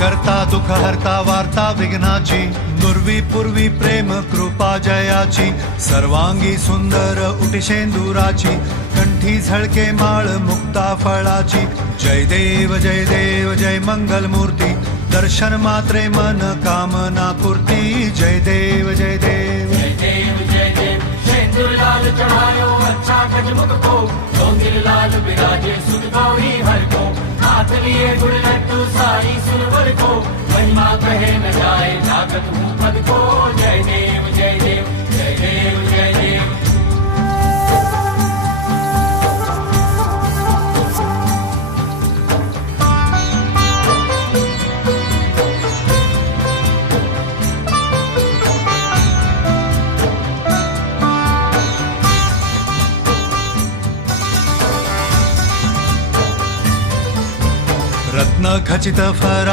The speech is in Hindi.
करता दुःख हरता वार्ता विघ्नाची, नुरवी पूर्वी प्रेम कृपा जयाची, सर्वांगी सुंदर उटिशेंदुराची, कंठी झळके माळ मुक्ता फळाची. जय देव जय मंगल मूर्ती, दर्शन मात्रे मन कामना पूर्ती. जय देव जय देव शेंदूर लाल चढ़ायो अच्छा गजमुख को, डोंगिर लाल बिराजे सुध गौरी हर को, हाथ लिए गुड़ लड्डू सारी सुरवर को, महिमा कहे न जाए जागत हूँ पद को. जय देव जय देव जय देव जय देव. रत्न खचित फरा